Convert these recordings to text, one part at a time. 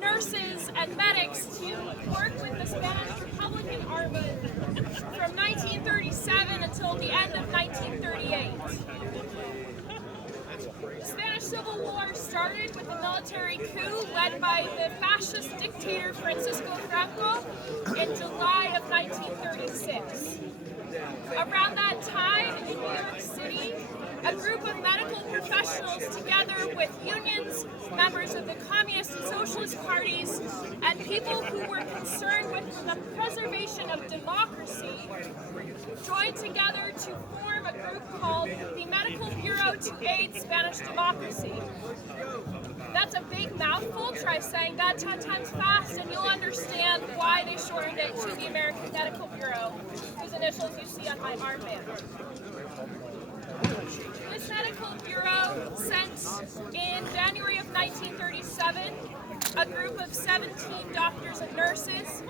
nurses and medics to work with the Spanish Republican Army from 1937 until the end of 1938. The Spanish Civil War started with a military coup led by the fascist dictator Francisco Franco in July of 1936. Around that time, in New York City, a group of medical professionals, together with unions, members of the Communist and Socialist parties, and people who were concerned with the preservation of democracy, joined together to form a group called the Medical Bureau to Aid Spanish Democracy. That's a big mouthful. Try saying that 10 times fast and you'll understand why they shortened it to the American Medical Bureau, whose initials you see on my armband. This medical bureau sent in January of 1937 a group of 17 doctors and nurses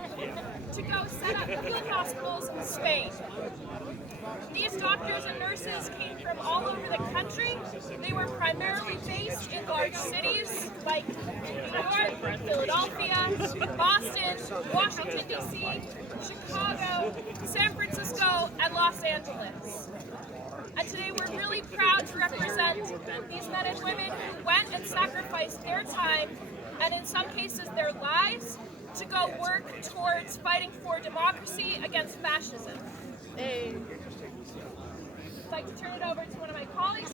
to go set up field hospitals in Spain. These doctors and nurses came from all over the country. They were primarily based in large cities like New York, Philadelphia, Boston, Washington, D.C., Chicago, San Francisco, and Los Angeles. And today we're really proud to represent these men and women who went and sacrificed their time, and in some cases their lives, to go work towards fighting for democracy against fascism. I'd like to turn it over to one of my colleagues.